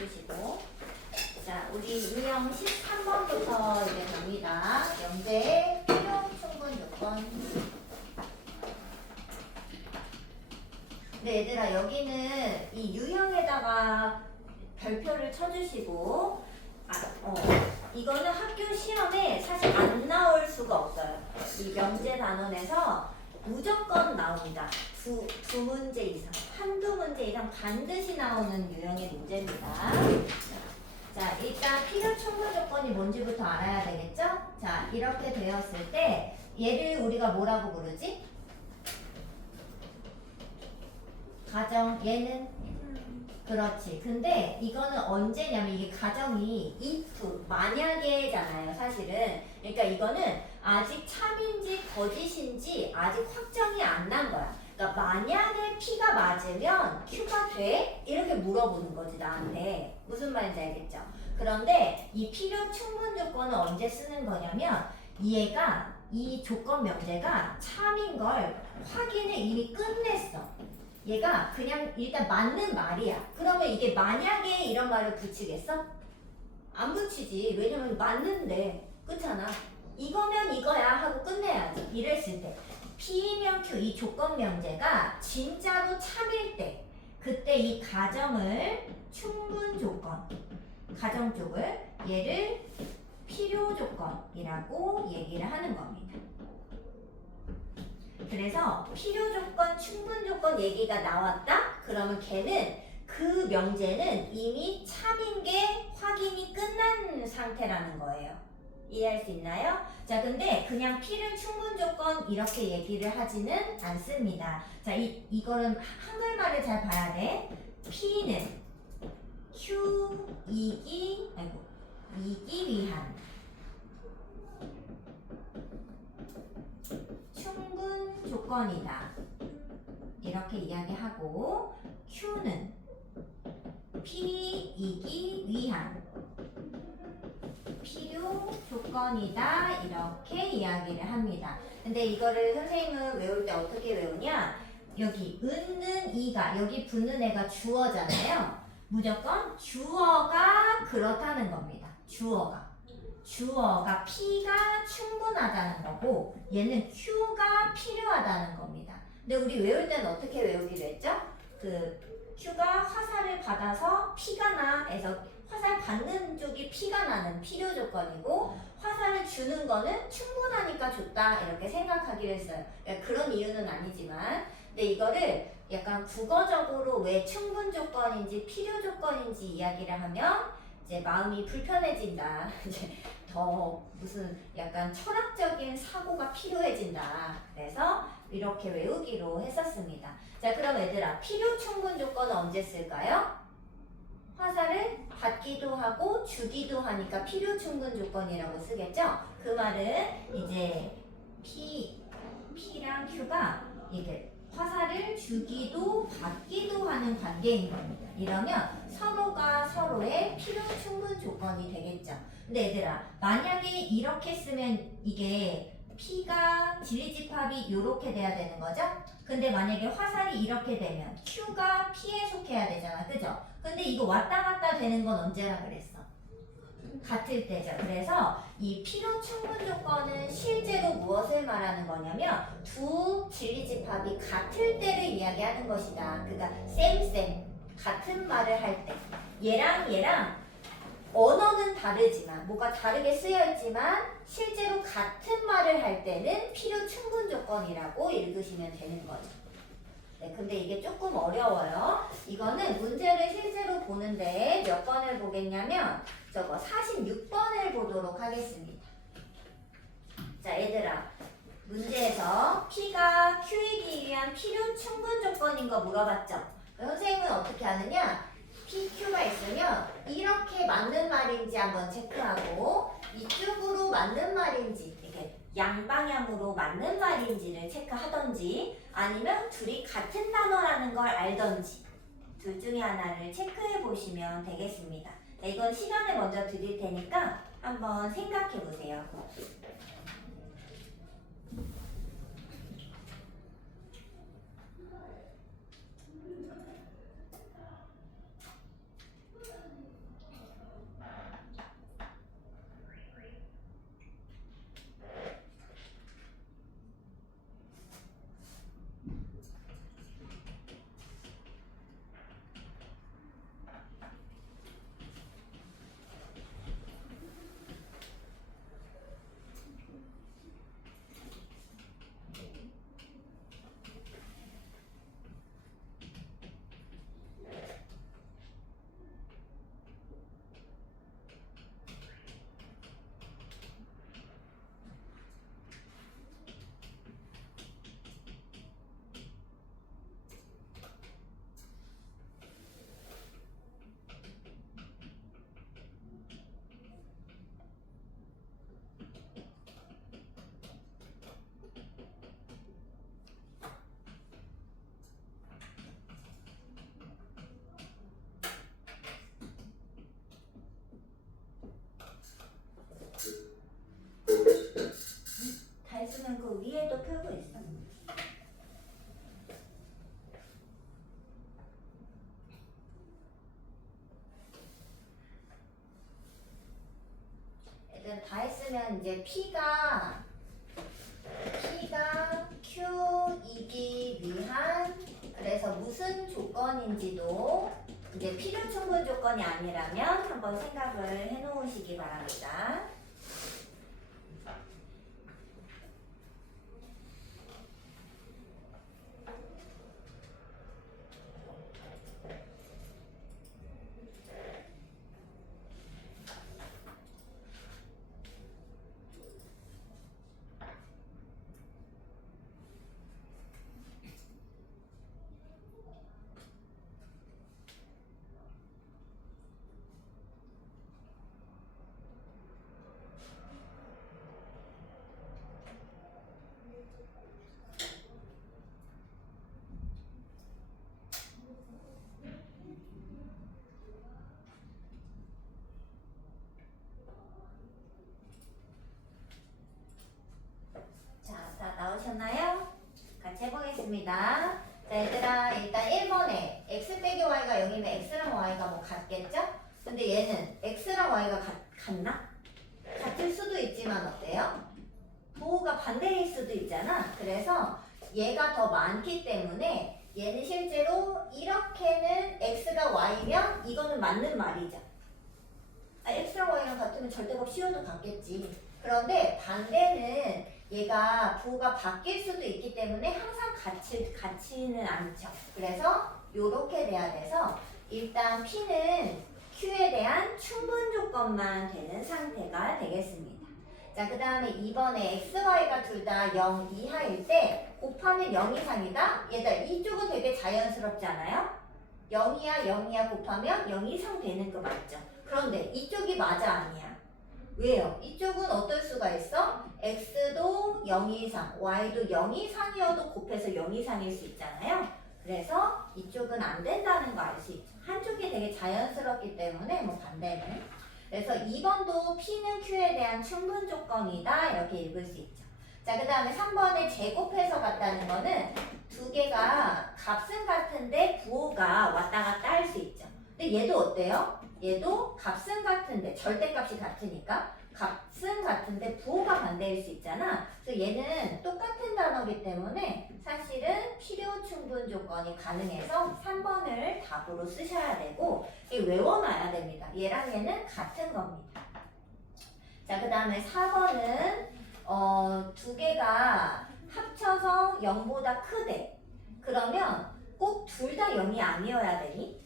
해주시고. 자, 우리 유형 13번부터 이제 갑니다. 명제의 필요 충분 조건. 네, 얘들아, 여기는 이 유형에다가 별표를 쳐주시고, 이거는 학교 시험에 사실 안 나올 수가 없어요. 이 명제 단원에서 무조건 나옵니다. 두 문제 이상, 한두 문제 이상 반드시 나오는 유형의 문제입니다. 자, 일단 필요 충분 조건이 뭔지부터 알아야 되겠죠? 자, 이렇게 되었을 때 얘를 우리가 뭐라고 부르지? 가정, 얘는? 그렇지. 근데 이거는 언제냐면 이게 가정이 if, 만약에잖아요, 사실은. 그러니까 이거는 아직 참인지 거짓인지 아직 확정이 안 난 거야. 그러니까 만약에 P가 맞으면 Q가 돼? 이렇게 물어보는 거지, 나한테. 무슨 말인지 알겠죠? 그런데 이 필요 충분 조건은 언제 쓰는 거냐면 얘가 이 조건 명제가 참인 걸 확인을 이미 끝냈어. 얘가 그냥 일단 맞는 말이야. 그러면 이게 만약에 이런 말을 붙이겠어? 안 붙이지. 왜냐면 맞는데. 그렇잖아. 이거면 이거야 하고 끝내야지. 이랬을 때 P면 Q 이 조건 명제가 진짜로 참일 때 그때 이 가정을 충분 조건 가정 쪽을 얘를 필요 조건이라고 얘기를 하는 겁니다. 그래서 필요 조건, 충분 조건 얘기가 나왔다? 그러면 걔는 그 명제는 이미 참인 게 확인이 끝난 상태라는 거예요. 이해할 수 있나요? 자, 근데 그냥 필요 충분 조건 이렇게 얘기를 하지는 않습니다. 자, 이거는 한글말을 잘 봐야 돼. P는 이기 위한 충분 조건이다. 이렇게 이야기하고 Q는 P이기 위한 필요 조건이다. 이렇게 이야기를 합니다. 근데 이거를 선생님은 외울 때 어떻게 외우냐? 여기 은는 이가 여기 붙는 애가 주어잖아요. 무조건 주어가 그렇다는 겁니다. 주어가 P가 충분하다는 거고 얘는 Q가 필요하다는 겁니다. 근데 우리 외울 때는 어떻게 외우기로 했죠? 그 Q가 화살을 받아서 P가 나 해서 화살 받는 쪽이 P가 나는 필요 조건이고 화살을 주는 거는 충분하니까 줬다 이렇게 생각하기로 했어요. 그러니까 그런 이유는 아니지만 근데 이거를 약간 국어적으로 왜 충분 조건인지 필요 조건인지 이야기를 하면 이제 마음이 불편해진다. 이제 더 무슨 약간 철학적인 사고가 필요해진다. 그래서 이렇게 외우기로 했었습니다. 자, 그럼 얘들아, 필요 충분 조건은 언제 쓸까요? 화살을 받기도 하고 주기도 하니까 필요 충분 조건이라고 쓰겠죠? 그 말은 이제 P랑 Q가 이게 화살을 주기도 받기도 하는 관계인 겁니다. 이러면 서로가 서로의 필요 충분 조건이 되겠죠. 근데 얘들아, 만약에 이렇게 쓰면 이게 P가 진리집합이 이렇게 돼야 되는 거죠? 근데 만약에 화살이 이렇게 되면 Q가 P에 속해야 되잖아. 그죠? 근데 이거 왔다 갔다 되는 건 언제라 그랬어? 같을 때죠. 그래서 이 필요 충분 조건은 실제로 무엇을 말하는 거냐면 두 진리집합이 같을 때를 이야기하는 것이다. 그러니까 쌤 같은 말을 할 때 얘랑 언어는 다르지만 뭐가 다르게 쓰여 있지만 실제로 같은 말을 할 때는 필요 충분 조건이라고 읽으시면 되는 거죠. 네, 근데 이게 조금 어려워요. 이거는 문제를 실제로 보는데 몇 번을 보겠냐면 저거 46번을 보도록 하겠습니다. 자, 얘들아, 문제에서 P가 Q이기 위한 필요 충분 조건인 거 물어봤죠? 선생님은 어떻게 하느냐? PQ가 있으면 이렇게 맞는 말인지 한번 체크하고 이쪽으로 맞는 말인지 이렇게 양방향으로 맞는 말인지를 체크하던지 아니면 둘이 같은 단어라는 걸 알던지 둘 중에 하나를 체크해 보시면 되겠습니다. 네, 이건 시간을 먼저 드릴 테니까 한번 생각해 보세요. 쓰면 이제 P가 Q이기 위한 그래서 무슨 조건인지도 이제 필요 충분 조건이 아니라면 한번 생각을 해 놓으시기 바랍니다. 자, 나오셨나요? 같이 해보겠습니다. 자, 얘들아, 일단 1번에 x 빼기 y가 0이면 x랑 y가 뭐 같겠죠? 근데 얘는 x랑 y가 같나? 같을 수도 있지만 어때요? 부호가 반대일 수도 있잖아. 그래서 얘가 더 많기 때문에 얘는 실제로 이렇게는 x가 y면 이거는 맞는 말이죠. x랑 y랑 같으면 절대값 씌워도 같겠지. 그런데 반대는 얘가 부호가 바뀔 수도 있기 때문에 항상 같지는 않죠. 그래서 요렇게 돼야 돼서 일단 P는 Q에 대한 충분 조건만 되는 상태가 되겠습니다. 자, 그 다음에 2번에 x, y가 둘 다 0 이하일 때 곱하면 0 이상이다? 얘들 이쪽은 되게 자연스럽지 않아요? 0 이하 0 이하 곱하면 0 이상 되는 거 맞죠? 그런데 이쪽이 맞아 아니야? 왜요? 이쪽은 어떨 수가 있어? x도 0 이상, y도 0 이상이어도 곱해서 0 이상일 수 있잖아요. 그래서 이쪽은 안 된다는 거 알 수 있죠. 한쪽이 되게 자연스럽기 때문에 뭐 반대는. 그래서 2번도 P는 Q에 대한 충분 조건이다 이렇게 읽을 수 있죠. 자, 그 다음에 3번에 제곱해서 같다는 거는 두 개가 값은 같은데 부호가 왔다 갔다 할 수 있죠. 근데 얘도 어때요? 얘도 값은 같은데 절대값이 같으니까 값은 같은데 부호가 반대일 수 있잖아. 그래서 얘는 똑같은 단어이기 때문에 사실은 필요 충분 조건이 가능해서 3번을 답으로 쓰셔야 되고 외워놔야 됩니다. 얘랑 얘는 같은 겁니다. 자, 그 다음에 4번은 두 개가 합쳐서 0보다 크대. 그러면 꼭 둘 다 0이 아니어야 되니?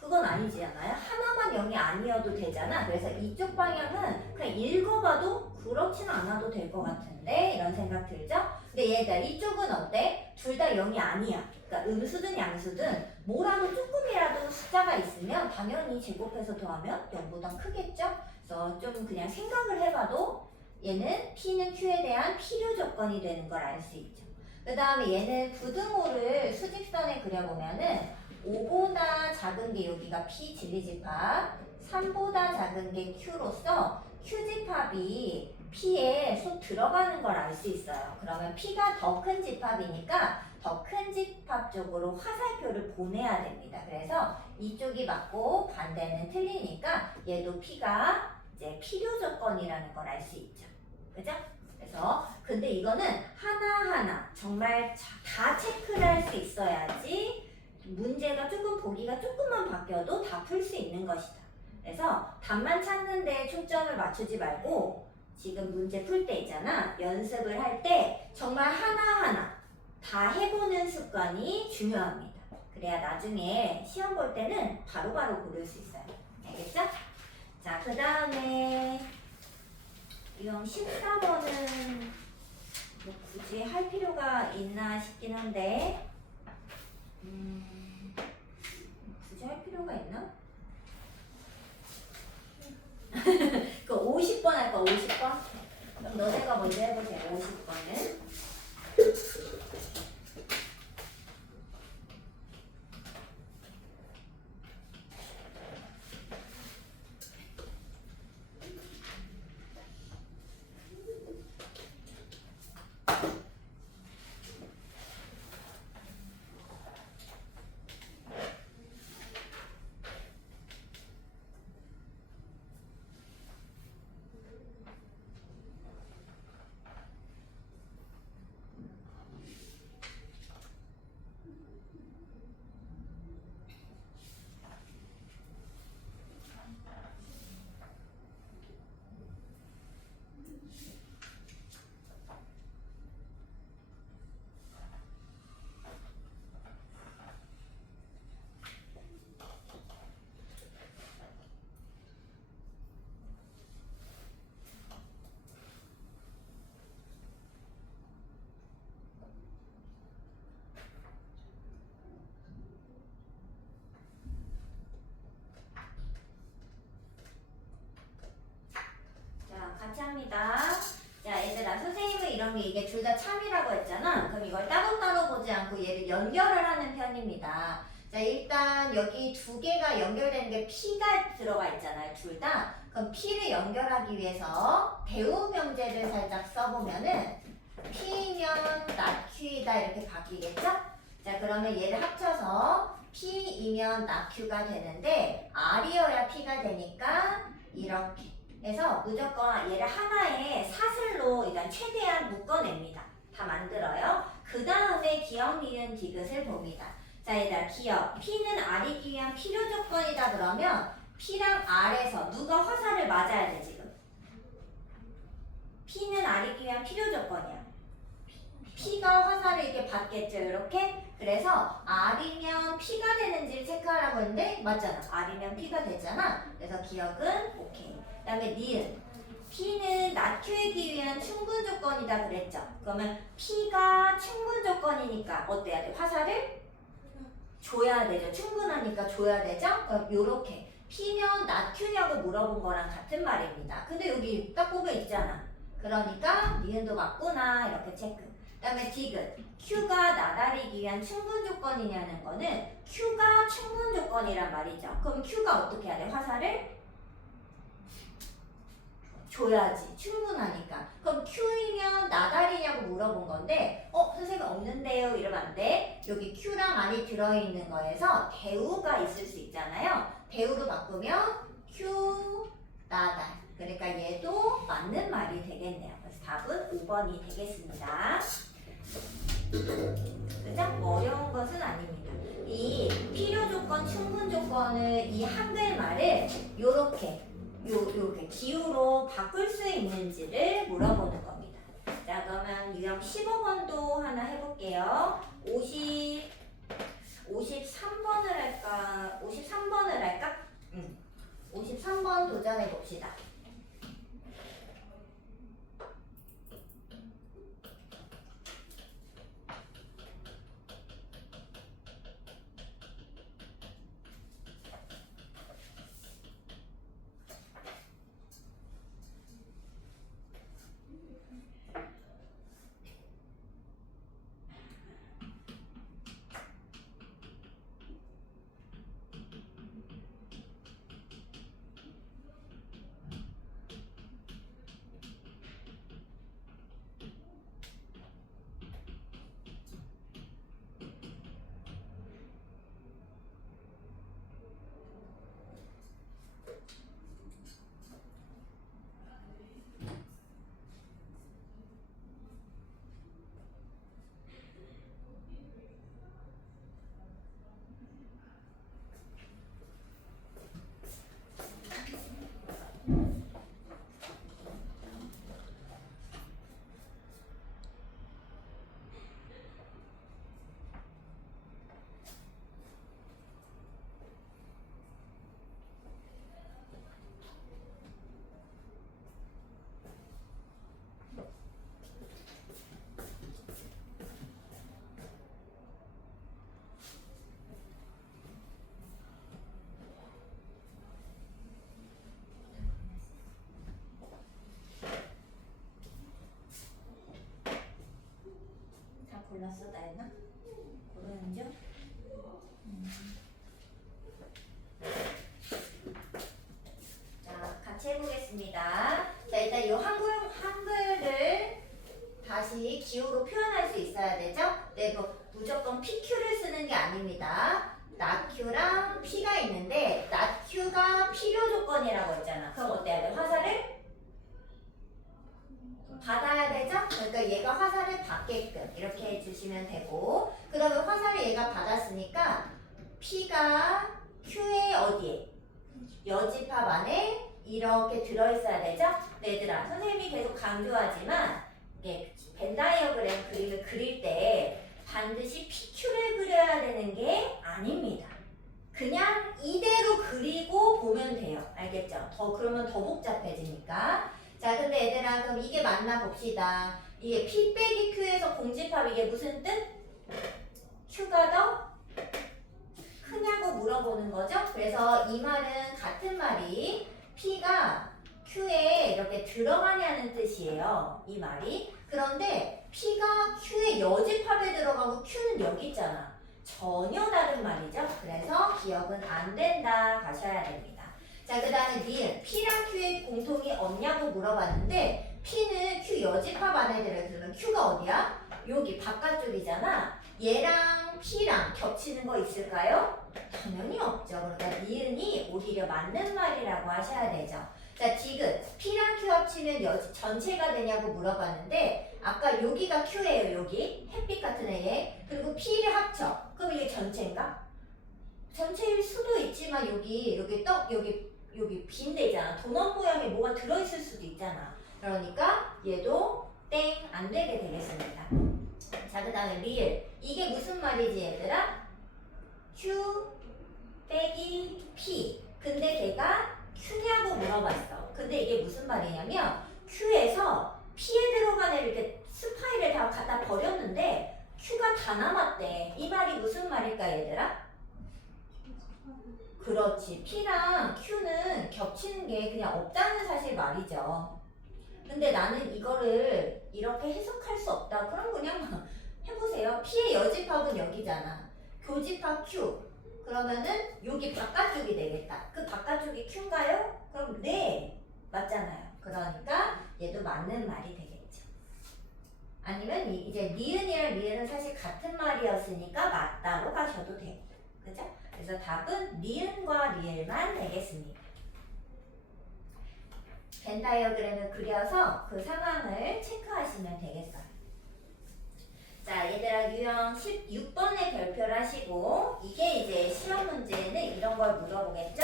그건 아니지않아요? 하나만 0이 아니어도 되잖아. 그래서 이쪽 방향은 그냥 읽어봐도 그렇진 않아도 될 것 같은데 이런 생각 들죠? 근데 얘들 이쪽은 어때? 둘 다 0이 아니야. 그러니까 음수든 양수든 뭐라도 조금이라도 숫자가 있으면 당연히 제곱해서 더하면 0보다 크겠죠? 그래서 좀 그냥 생각을 해봐도 얘는 P는 Q에 대한 필요 조건이 되는 걸 알 수 있죠. 그 다음에 얘는 부등호를 수직선에 그려보면은 5보다 작은 게 여기가 P 진리집합, 3보다 작은 게 Q로서 Q집합이 P에 속 들어가는 걸 알 수 있어요. 그러면 P가 더 큰 집합이니까 더 큰 집합 쪽으로 화살표를 보내야 됩니다. 그래서 이쪽이 맞고 반대는 틀리니까 얘도 P가 이제 필요 조건이라는 걸 알 수 있죠. 그죠? 그래서 근데 이거는 하나하나 정말 다 체크를 할 수 있어야지 문제가 조금 보기가 조금만 바뀌어도 다 풀 수 있는 것이다. 그래서 답만 찾는 데 초점을 맞추지 말고 지금 문제 풀 때 있잖아. 연습을 할 때 정말 하나하나 다 해보는 습관이 중요합니다. 그래야 나중에 시험 볼 때는 바로바로 고를 수 있어요. 알겠죠? 자, 그 다음에 이건 14번은 뭐 굳이 할 필요가 있나 싶긴 한데 굳이 할 필요가 있나? 그 50번 할까? 50번? 그럼 너네가 먼저 해보세요. 50번은 우리가 참이라고 했잖아. 그럼 이걸 따로따로 보지 않고 얘를 연결을 하는 편입니다. 자, 일단 여기 두 개가 연결되는 게 P가 들어가 있잖아요. 둘 다. 그럼 P를 연결하기 위해서 대우 명제를 살짝 써보면은 P면 나Q이다 이렇게 바뀌겠죠? 자, 그러면 얘를 합쳐서 P이면 나Q가 되는데 R이어야 P가 되니까 이렇게 해서 무조건 얘를 하나의 사슬로 일단 최대한 묶어냅니다. 다 만들어요. 그 다음에 기억, 니은, 디귿을 봅니다. 자, 얘들아, 기억. P는 R이기 위한 필요 조건이다 그러면 P랑 R에서 누가 화살을 맞아야 돼, 지금? P는 R이기 위한 필요 조건이야. P가 화살을 이렇게 받겠죠, 이렇게? 그래서 R이면 P가 되는지를 체크하라고 했는데, 맞잖아. R이면 P가 되잖아. 그래서 기억은 오케이. 그 다음에 니은. P는 나Q이기 위한 충분 조건이다 그랬죠? 그러면 P가 충분 조건이니까 어때야 돼? 화살을 줘야 되죠. 충분하니까 줘야 되죠? 그럼 요렇게 P면 나Q냐고 물어본 거랑 같은 말입니다. 근데 여기 딱 보면 있잖아. 그러니까 니은도 맞구나 이렇게 체크. 그 다음에 디귿. Q가 나다리기 위한 충분 조건이냐는 거는 Q가 충분 조건이란 말이죠. 그럼 Q가 어떻게 해야 돼? 화살을 줘야지. 충분하니까. 그럼 Q이면 나다리냐고 물어본 건데 선생님 없는데요 이러면 안 돼. 여기 Q랑 R이 들어있는 거에서 대우가 있을 수 있잖아요. 대우로 바꾸면 Q 나달. 그러니까 얘도 맞는 말이 되겠네요. 그래서 답은 5번이 되겠습니다. 그죠? 어려운 것은 아닙니다. 이 필요 조건, 충분 조건을 이 한글말을 요렇게 기호로 바꿀 수 있는지를 물어보는 겁니다. 자, 그러면 유형 15번도 하나 해볼게요. 53번을 할까? 53번을 할까? 53번 도전해 봅시다. 골랐어, 나였나? 고르는죠? 자, 같이 해보겠습니다. 자, 일단 이 한글을 다시 기호로 표현할 수 있어야 되죠? 네, 무조건 PQ를 쓰는 게 아닙니다. 나Q랑 P가 있는데 나Q가 필요 조건이라고 했잖아. 그럼 어때야 돼? 화살을 받아야 되죠? 그러니까 얘가 화살을 받게끔 이렇게 해주시면 되고, 그러면 화살을 얘가 받았으니까 P가 Q의 어디에? 여집합 안에 이렇게 들어있어야 되죠? 네, 얘들아, 선생님이 계속 강조하지만 벤다이어그램 그림을 그릴 때 반드시 PQ를 그려야 되는 게 아닙니다. 그냥 이대로 그리고 보면 돼요. 알겠죠? 그러면 더 복잡해지니까. 자, 근데 얘들아, 그럼 이게 맞나 봅시다. 이게 P 빼기 Q에서 공집합 이게 무슨 뜻? Q가 더 크냐고 물어보는 거죠? 그래서 이 말은 같은 말이 P가 Q에 이렇게 들어가냐는 뜻이에요. 이 말이. 그런데 P가 Q의 여집합에 들어가고 Q는 여기 있잖아. 전혀 다른 말이죠. 그래서 기억은 안 된다 가셔야 됩니다. 자, 그 다음에 니은 P랑 Q의 공통이 없냐고 물어봤는데 P는 Q 여집합 안에 들어있으면 Q가 어디야? 여기 바깥쪽이잖아. 얘랑 P랑 겹치는 거 있을까요? 당연히 없죠. 그러니까 니은이 오히려 맞는 말이라고 하셔야 되죠. 자, 디귿 P랑 Q 합치면 전체가 되냐고 물어봤는데 아까 여기가 Q예요. 여기 햇빛 같은 애에. 그리고 P를 합쳐. 그럼 이게 전체인가? 전체일 수도 있지만 여기 빈 데잖아. 도넛 모양의 뭐가 들어있을 수도 있잖아. 그러니까 얘도 땡 안 되게 되겠습니다. 자, 그 다음에 리을. 이게 무슨 말이지 얘들아? Q 빼기 P. 근데 걔가 Q냐고 물어봤어. 근데 이게 무슨 말이냐면 Q에서 P에 들어간 애를 이렇게 스파이를 다 갖다 버렸는데 Q가 다 남았대. 이 말이 무슨 말일까 얘들아? 그렇지. P랑 Q는 겹치는 게 그냥 없다는 사실 말이죠. 근데 나는 이거를 이렇게 해석할 수 없다. 그럼 그냥 해보세요. P의 여집합은 여기잖아. 교집합 Q. 그러면은 여기 바깥쪽이 되겠다. 그 바깥쪽이 Q인가요? 그럼 네. 맞잖아요. 그러니까 얘도 맞는 말이 되겠죠. 아니면 이제 니은이랑 리을은 사실 같은 말이었으니까 맞다로 가셔도 되고. 그죠? 그래서 답은 니은과 리을만 되겠습니다. 벤 다이어그램을 그려서 그 상황을 체크하시면 되겠어요. 자, 얘들아 유형 16번에 별표를 하시고 이게 이제 시험 문제는 이런 걸 물어보겠죠?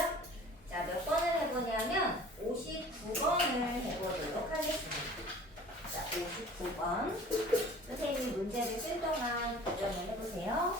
자, 몇 번을 해보냐면 59번을 해보도록 하겠습니다. 자, 59번. 선생님이 문제를 쓸 동안 도전을 해보세요.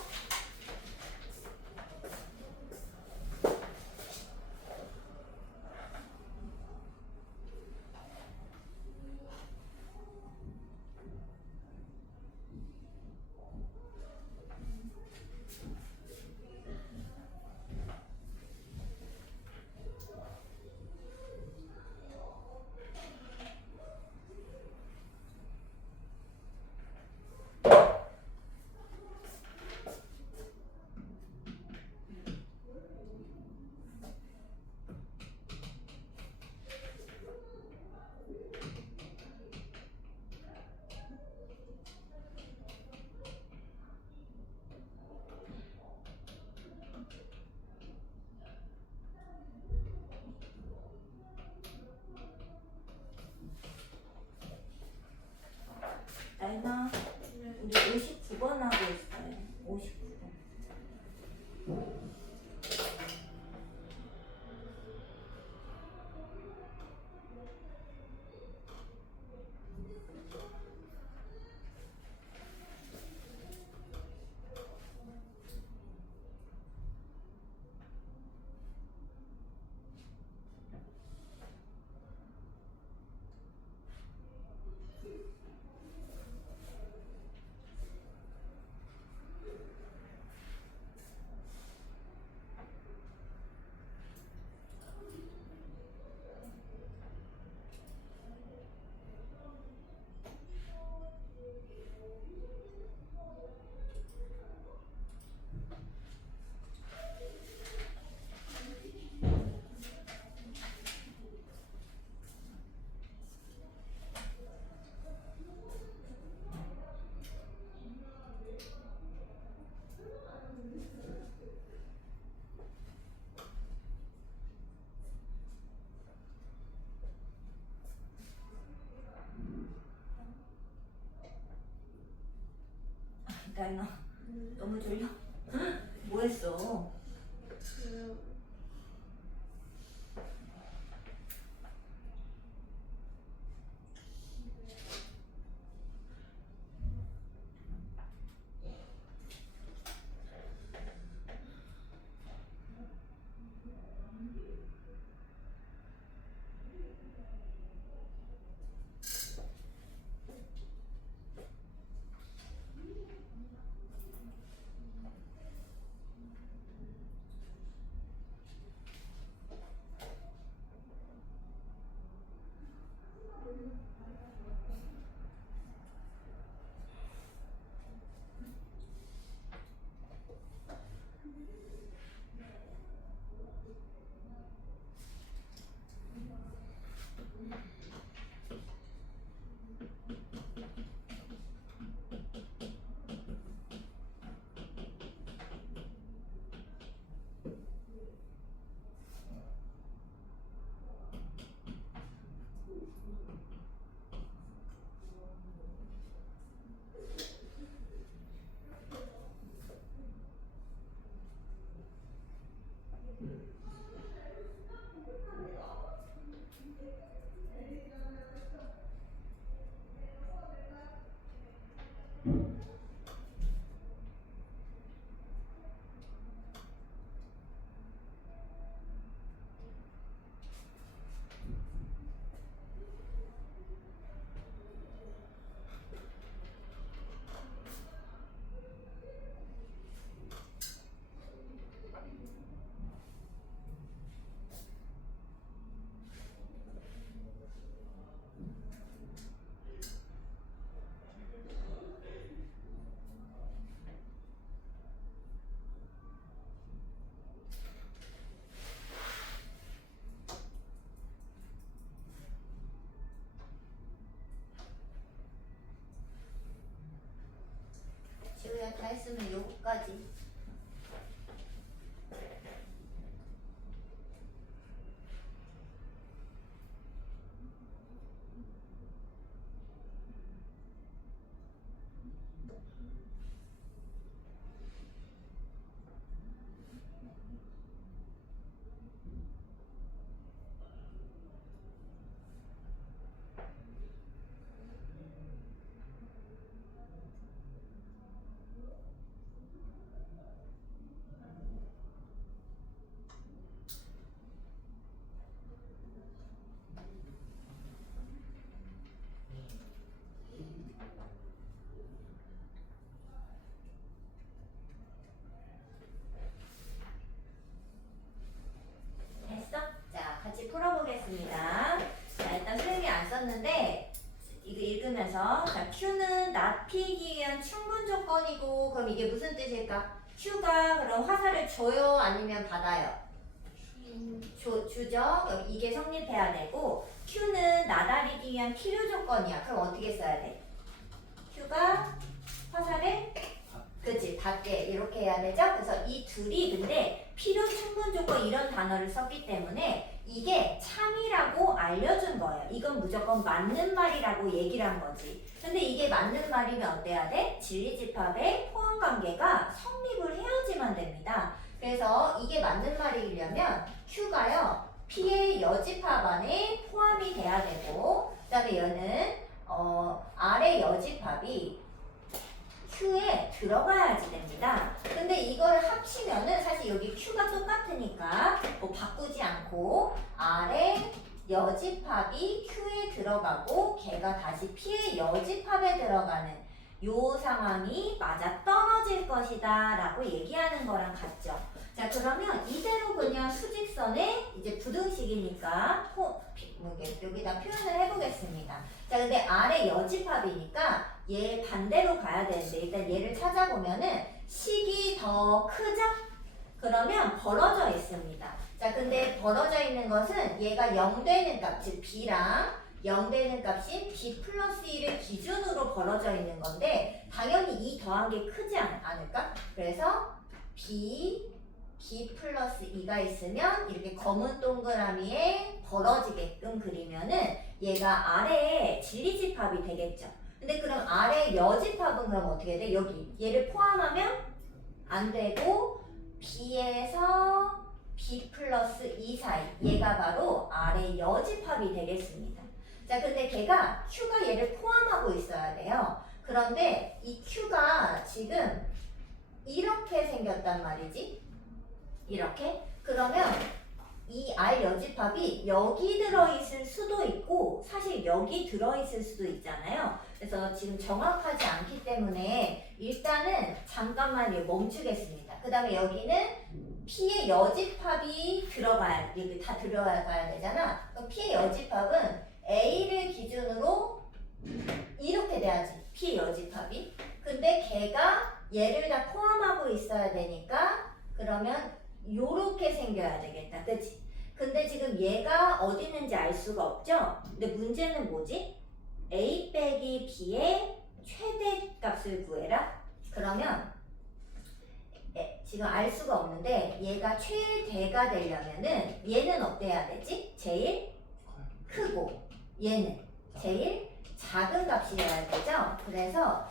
알나? 우리 59번 하고 있어요. 59번. 나인아, 너무 졸려? 뭐 했어? 했으면 요거까지. 됐어? 자, 같이 풀어보겠습니다. 자, 일단 선생님이 안 썼는데 이거 읽으면서 자, Q는 납피기 위한 충분 조건이고 그럼 이게 무슨 뜻일까? Q가 그럼 화살을 줘요? 아니면 받아요? 주죠? 그럼 이게 성립해야 되고 Q는 나다리기 위한 필요 조건이야. 그럼 어떻게 써야 돼? Q가 화살을 그치 받게 이렇게 해야 되죠? 그래서 이 둘이 근데 필요 충분 조건 이런 단어를 썼기 때문에 이게 참이라고 알려준 거예요. 이건 무조건 맞는 말이라고 얘기를 한 거지. 근데 이게 맞는 말이면 어때야 돼? 진리집합의 포함 관계가 성립을 해야지만 됩니다. 그래서 이게 맞는 말이려면 Q가요 P의 여집합 안에 포함이 돼야 되고 그 다음에 얘는 R의 여집합이 Q에 들어가야지 됩니다. 근데 이걸 합치면은 사실 여기 Q가 똑같으니까 뭐 바꾸지 않고 R의 여집합이 Q에 들어가고 걔가 다시 P의 여집합에 들어가는 요 상황이 맞아 떨어질 것이다 라고 얘기하는 거랑 같죠. 자 그러면 이대로 그냥 수직선에 이제 부등식이니까 여기다 표현을 해보겠습니다. 자 근데 R의 여집합이니까 얘 반대로 가야 되는데 일단 얘를 찾아보면은 식이 더 크죠? 그러면 벌어져 있습니다. 자 근데 벌어져 있는 것은 얘가 0 되는 값, 즉 B랑 0 되는 값인 B 플러스 1을 기준으로 벌어져 있는 건데 당연히 2 더한 게 크지 않을까? 그래서 B 플러스 2가 있으면 이렇게 검은 동그라미에 벌어지게끔 그리면은 얘가 아래에 진리집합이 되겠죠. 근데 그럼 아래 여집합은 그럼 어떻게 돼? 여기 얘를 포함하면 안 되고 B에서 B 플러스 2 사이 얘가 바로 아래 여집합이 되겠습니다. 자 근데 걔가 Q가 얘를 포함하고 있어야 돼요. 그런데 이 Q가 지금 이렇게 생겼단 말이지. 이렇게? 그러면 이 R 여집합이 여기 들어있을 수도 있고 사실 여기 들어있을 수도 있잖아요. 그래서 지금 정확하지 않기 때문에 일단은 잠깐만 멈추겠습니다. 그 다음에 여기는 P의 여집합이 여기 다 들어가야 되잖아. 그럼 P의 여집합은 A를 기준으로 이렇게 돼야지. P의 여집합이. 근데 걔가 얘를 다 포함하고 있어야 되니까 그러면 요렇게 생겨야 되겠다. 그치? 근데 지금 얘가 어디 있는지 알 수가 없죠? 근데 문제는 뭐지? A 빼기 B의 최대값을 구해라? 그러면 지금 알 수가 없는데 얘가 최대가 되려면은 얘는 어때야 되지? 제일 크고 얘는 제일 작은 값이어야 되죠? 그래서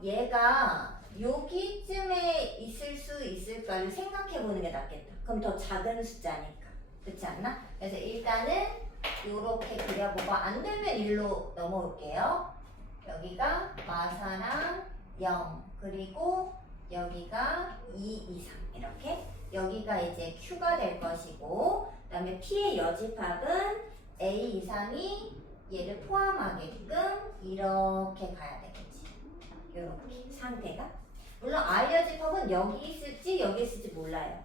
얘가 여기쯤에 있을 수 있을까를 생각해 보는 게 낫겠다. 그럼 더 작은 숫자니까. 그렇지 않나? 그래서 일단은 이렇게 그려보고 안 되면 1로 넘어올게요. 여기가 마사랑 0 그리고 여기가 2 이상 이렇게 여기가 이제 Q가 될 것이고 그 다음에 P의 여집합은 A 이상이 얘를 포함하게끔 이렇게 가야 되겠지. 이렇게 상태가 물론 R 여집합은 여기 있을지 여기 있을지 몰라요.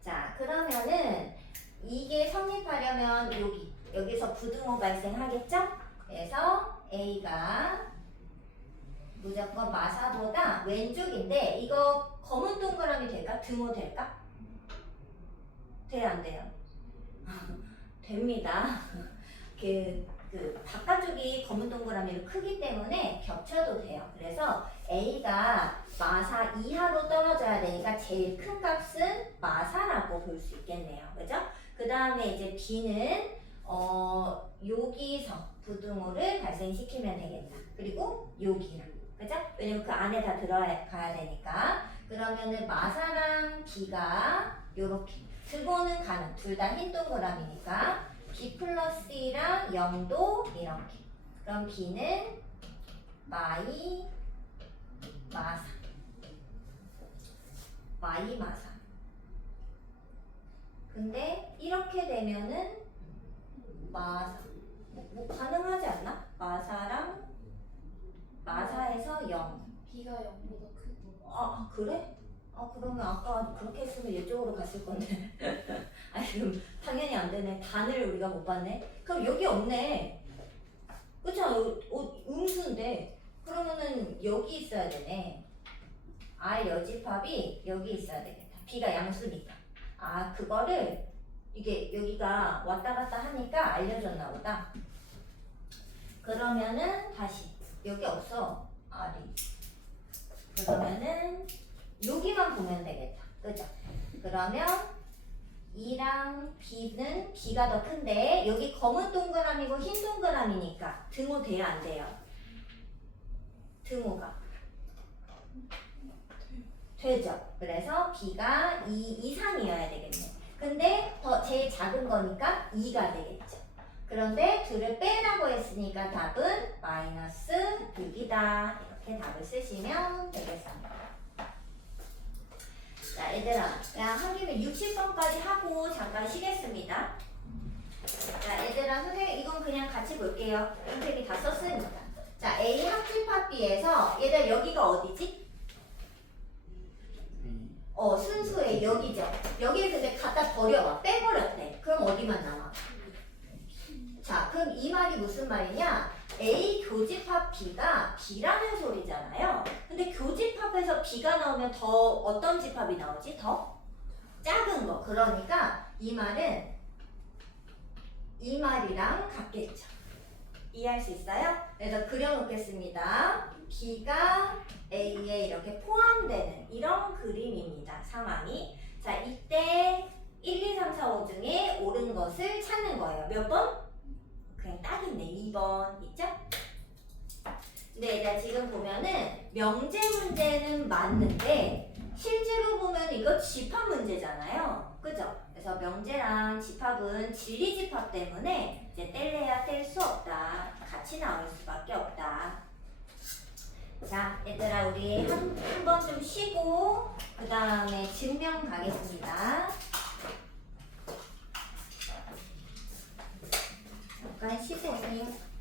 자 그러면은 이게 성립하려면 여기서 부등호 발생하겠죠? 그래서 A가 무조건 마사보다 왼쪽인데 이거 검은 동그라미 될까? 등호 될까? 돼요 안 돼요? 됩니다. 그 바깥쪽이 검은 동그라미로 크기 때문에 겹쳐도 돼요. 그래서 A가 마사 이하로 떨어져야 되니까 제일 큰 값은 마사라고 볼 수 있겠네요. 그죠? 그 다음에 이제 B는 여기서 부등호를 발생시키면 되겠다. 그리고 여기랑. 그죠? 왜냐면 그 안에 다 들어가야 되니까. 그러면은 마사랑 B가 요렇게 들고는 가는 둘 다 흰 동그라미니까 B 플러스 2랑 0도 이렇게. 그럼 B는 마이 마사. 마이 마사. 근데 이렇게 되면은 마사. 뭐 가능하지 않나? 마사랑 마사에서 0. B가 0보다 크고. 아, 그래? 그러면 아까 그렇게 했으면 이쪽으로 갔을 건데. 아니, 그럼 당연히 안 되네. 단을 우리가 못 봤네. 그럼 여기 없네. 그쵸? 음수인데. 그러면은 여기 있어야 되네. R 여집합이 여기 있어야 되겠다. B가 양수니까. 그거를 이게 여기가 왔다 갔다 하니까 알려줬나 보다. 그러면은 다시. 여기 없어. R이. 그러면은 여기만 보면 되겠다. 그죠? 그러면 2랑 B는 B가 더 큰데 여기 검은 동그라미고 흰 동그라미니까 등호 돼야 안 돼요? 등호가 되죠. 그래서 B가 2 이상이어야 되겠네. 근데 더 제일 작은 거니까 2가 되겠죠. 그런데 둘을 빼라고 했으니까 답은 마이너스 6이다. 이렇게 답을 쓰시면 되겠습니다. 자, 얘들아, 그냥 한 김에 60번까지 하고 잠깐 쉬겠습니다. 자, 얘들아, 선생님 이건 그냥 같이 볼게요. 선생님이 다 썼으니까. 자, A 합집합 B에서 얘들 여기가 어디지? 순수 A 여기죠. 여기를 근데 갖다 버려봐. 빼버렸대. 그럼 어디만 남아? 자, 그럼 이 말이 무슨 말이냐? A 교집합 B가 B라는 소리잖아요. 근데 교집합에서 B가 나오면 더 어떤 집합이 나오지? 더 작은 거. 그러니까 이 말은 이 말이랑 같겠죠. 이해할 수 있어요? 그래서 그려놓겠습니다. B가 A에 이렇게 포함되는 이런 그림입니다. 상황이. 자, 이때 1, 2, 3, 4, 5 중에 옳은 것을 찾는 거예요. 몇 번? 그냥 딱 있네. 2번 있죠? 근데 얘들아 지금 보면은 명제 문제는 맞는데 실제로 보면 이거 집합 문제잖아요. 그죠? 그래서 명제랑 집합은 진리집합 때문에 이제 뗄래야 뗄 수 없다. 같이 나올 수밖에 없다. 자, 얘들아 우리 한 번 좀 쉬고 그 다음에 증명 가겠습니다. 잠깐 쉬고 오세요.